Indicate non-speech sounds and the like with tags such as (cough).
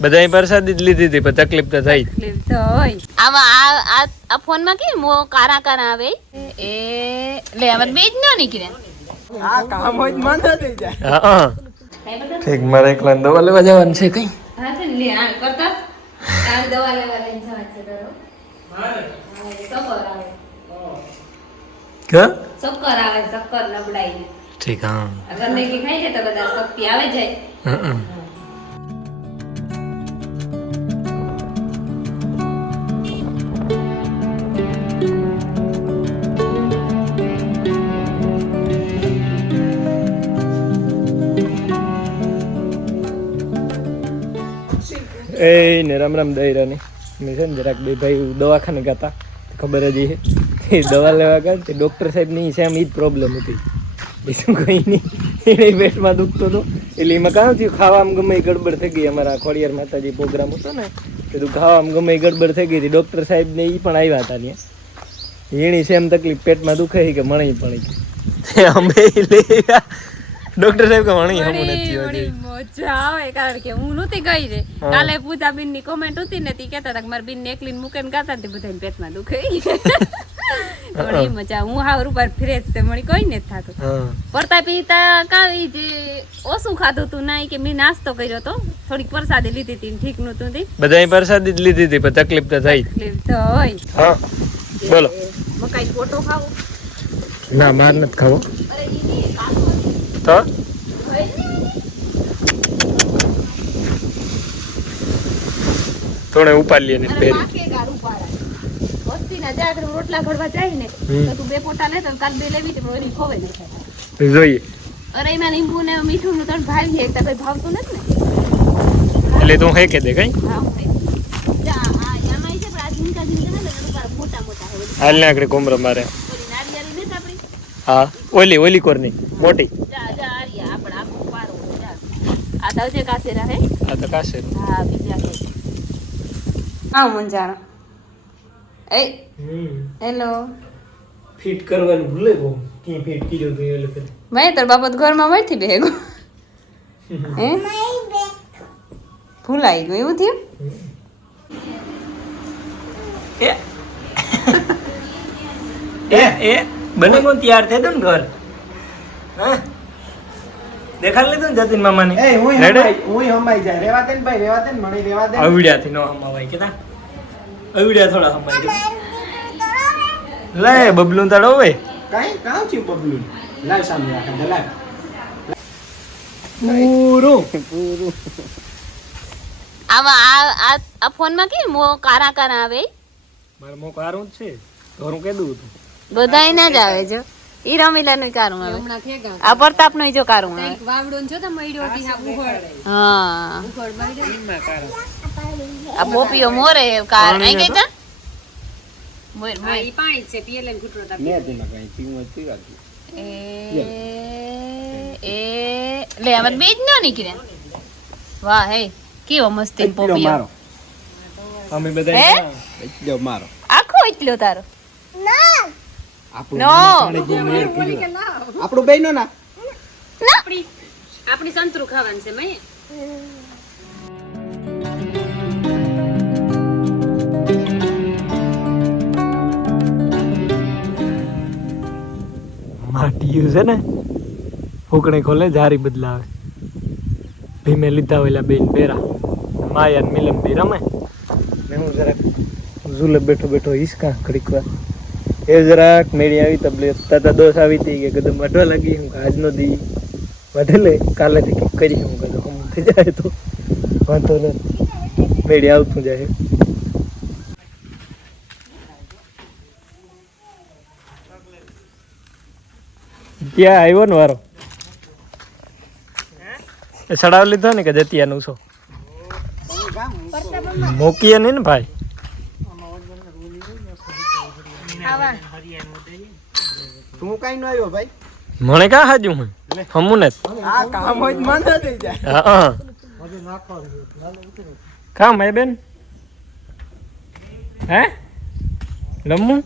બધાય પ્રસાદી જ લીધી હતી પણ તકલીફ તો થઈ. તકલીફ તો હોય. આમાં આ આ ફોન ફોનમાં કે મો કારા કારા આવે? એ લે હવે બે જ ન નીકળે. આ કામ હોય તો માંદા થઈ જાય. હા ઠીક મારે એકલા દવા લેવા જવાનું છે કઈ? હા છે લે આ કરતા. આ દવા લેવા લઈને જવા છે ડરો સક્કર આવે. કે આવે નબળાઈ. ઠીક હા. ગંદકી ખાઈ જાય તો બધા શક્તિ આવે જાય. એ, ને રામ રામ દહીરાની મેં છે ને જરાક બે ભાઈ દવાખાને ગાતા ખબર જ એ દવા લેવા ગયા તે ડૉક્ટર સાહેબની સેમ એ જ પ્રોબ્લેમ હતી. બીજું કંઈ નહીં. એને પેટમાં દુખતો હતો એટલે એમાં કાં થયું ખાવામાં ગમે એ ગડબડ થઈ ગઈ. અમારા ખોડિયાર માતાજી પ્રોગ્રામ હતો ને, કીધું ખાવામાં ગમે એ ગડબડ થઈ ગઈ હતી. ડૉક્ટર સાહેબને એ પણ આવ્યા હતા ત્યાં. એની સેમ તકલીફ, પેટમાં દુખે કે મણી પણ અમે લેવા ડૉક્ટર સાહેબ કે વણી હમું નથી હોતી. મજા આવે કારણ કે હું નહોતી ગઈ રે. કાલે પૂજા બેનની કોમેન્ટ હતી ને તી કહેતા હતા કે મારી બેન ને એકલી મૂકીને ગાતા ને બધા પેટમાં દુખે. (laughs) ઘણી મજા હું હાવ ઉપર ફ્રેશ છે મળી કોઈ ને થતું. હા. પડતા પીતા કાવી જે ઓછું ખાધું તું ના કે મેં નાસ્તો કર્યો તો. થોડીક પ્રસાદી લીધી હતી ઠીક નતું તી. બધા પ્રસાદી જ લીધી હતી પણ તકલીફ તો થઈ. તકલીફ તો હોય. હા બોલો. મકાઈ ફોટો ખાવો? ના માર નથી ખાવો. અરે ની તો થોડે ઉપાડ લઈએ ને પહેરી. રોટલા ઘડવા જાય ને તો તું બે પોટા લેતો કાલ બે લેવી તો એની ખોવે નહીં. જોઈએ. અરે એમાં લીંબુ ને મીઠું નું તણ ભાવી છે તો કઈ ભાવતું નથી ને. એટલે તું હે કે દે કઈ હાલ ને આગળ કોમરો મારે ઓલી નાળિયેરી નથી આપણી હા ઓલી ઓલી કોરની મોટી. જા જા આપણે આખો આ તો હજે કાસેરા હે? તો કાશે હા હા મંજાણો. એ હેલો. ફિટ કરવાનું ભૂલે બહુ કી ફિટ કીધું તો એ લોકો. ભાઈ તાર બાપા ઘરમાં બેઠી બેગો હે? ભૂલાઈ ગયું એવું થયું? એ એ. બને કોણ તૈયાર થઈ ને ઘર. હા? દેખાડ લીધું ને જતીન મામાને? એ હું હમાઈ હું હમાઈ જાય. રેવા દે ને ભાઈ રેવા દે ને મને રેવા દે ને. અવડ્યાથી નો હમાવાય કેતા? અવડ્યા થોડા હમાય લે બબલું તાળો હોય કાઈ? કાઉ છે બબલું લાવ સામે રાખે દે લાવ. પૂરું. આમાં આ આ આ ફોનમાં કે મો કારા કારા આવે? મારે મો કારું જ છે. ઘરું કે દઉં તું બધાય ના જ આવે જો. ઈ રમીલા નું કારું આવે. આ પ્રતાપનું જો કારું આવે. હા આ પોપીઓ મોરે કાર. આઈ ગઈ તા. મોર મોર. મેં કઈ પીવું હતી રાખી એ એ લે આમાં બીજ નો નીકળે. વાહ હે કેવો મસ્તી પોપીઓ. મારો. અમે બધા એટલો મારો. આખો એટલો તારો. નો. આપણું બેયનો ના. આપણી સંતરું ખાવાનું છે મય. માટીયું છે ને ફૂકણે ખોલે જારી બદલાવે. ભીમે લીધા હોય બેન પેરા માયા ને મિલન બી રમે. ને હું જરાક ઝૂલે બેઠો બેઠો હિસકા ઘડીક વાર. એ જરાક મેળી આવી તબલે તાતા દોષ આવી હતી કે કદમ વાટવા લાગી હું આજનો દી. વાઢેલે કાલેથી કંઈક કરી હું કદમ હું થઈ જાય તો. વાંધો ન મેળી આવતું જાય. ત્યાં આવ્યો ને વારો? સડાવ લીધો ને કે જતિયાનું છો? મૂકીએ નહીં ને ભાઈ? તું કઈ ન આવ્યો ભાઈ? મને કા હાજુ હું? હમુ ને આ કામ હોય તો મને થઈ જાય. હા. કામ હે બેન? હે? લમ્મુ?